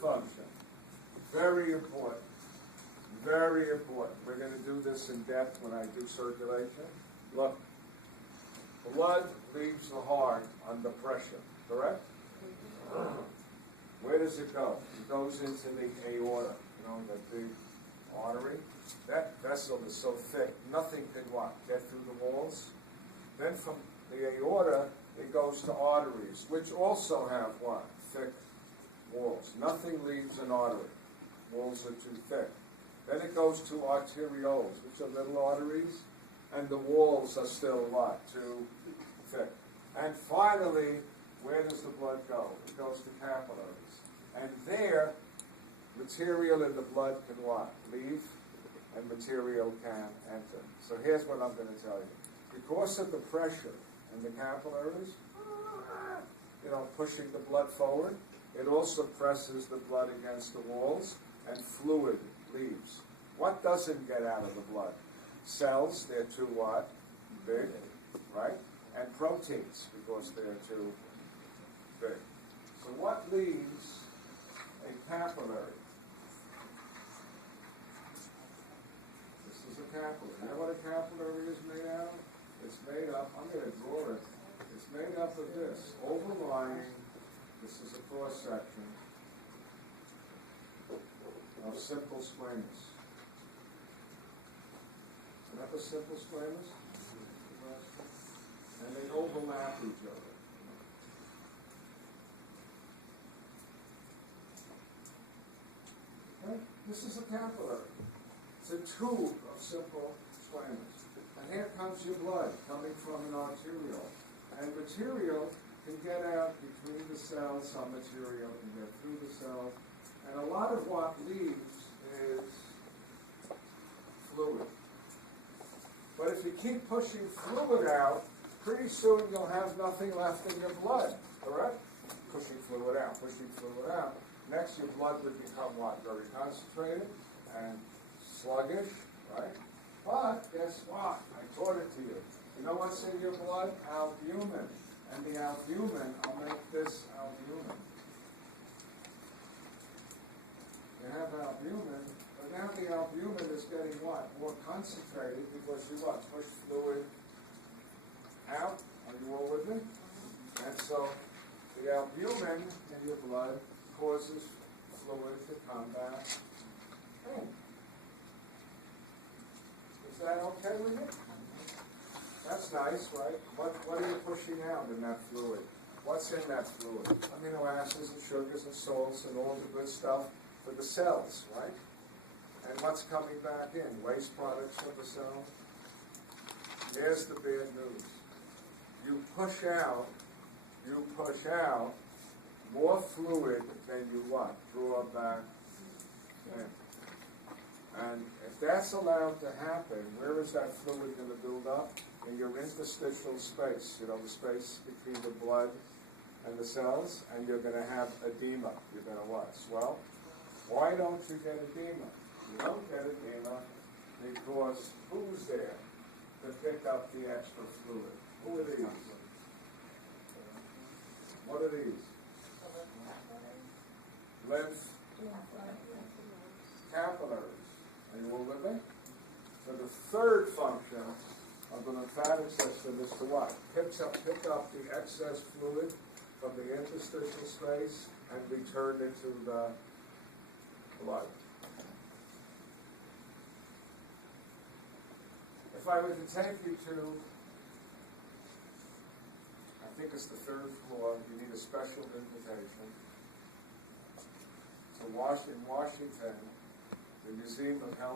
function, very important, very important. We're going to do this in depth when I do circulation. Look, blood leaves the heart under pressure, correct? Where does it go? It goes into the aorta, you know, the big artery. That vessel is so thick, nothing can what? Get through the walls. Then from the aorta, it goes to arteries, which also have what? Thick walls. Nothing leaves an artery. Walls are too thick. Then it goes to arterioles, which are little arteries, and the walls are still what? Too thick. And finally, where does the blood go? It goes to capillaries. And there, material in the blood can what? Leave, and material can enter. So here's what I'm going to tell you. Because of the pressure in the capillaries, you know, pushing the blood forward, it also presses the blood against the walls, and fluid leaves. What doesn't get out of the blood? Cells, they're too what? Big, right? And proteins, because they're too big. So what leaves a capillary? This is a capillary. You know what a capillary is made out of? It's made up, I'm going to draw it. It's made up of this. Overlying, this is a cross section of simple squamous. Isn't that the simple squamous? And they overlap each other. Okay? This is a capillary. It's a tube of simple squamous. And here comes your blood coming from an arteriole. And material can get out between the cells, some material can get through the cells. And a lot of what leaves is fluid. But if you keep pushing fluid out, pretty soon you'll have nothing left in your blood, correct? Pushing fluid out, pushing fluid out. Next, your blood would become what? Very concentrated and sluggish, right? But guess what? I taught it to you. You know what's in your blood? Albumin. And the albumin, I'll make this albumin. You have albumin, but now the albumin is getting what? More concentrated because you what? Push fluid out. Are you all with me? And so the albumin in your blood causes fluid to come back in. Is that okay with you? That's nice, right? What are you pushing out in that fluid? What's in that fluid? Amino acids and sugars and salts and all the good stuff for the cells, right? And what's coming back in? Waste products of the cell. Here's the bad news. You push out more fluid than you what? Draw back in. And if that's allowed to happen, where is that fluid going to build up? In your interstitial space, you know, the space between the blood and the cells, and you're going to have edema. You're going to what? Swell? Why don't you get edema? You don't get edema because who's there to pick up the extra fluid? Who are these? What are these? Lymph capillaries. Are you all with me? So the third function of the lymphatic system is to what? Pick up the excess fluid from the interstitial space and return it to the blood. If I were to take you to, I think it's the third floor, you need a special invitation to Washington, the Museum of Health.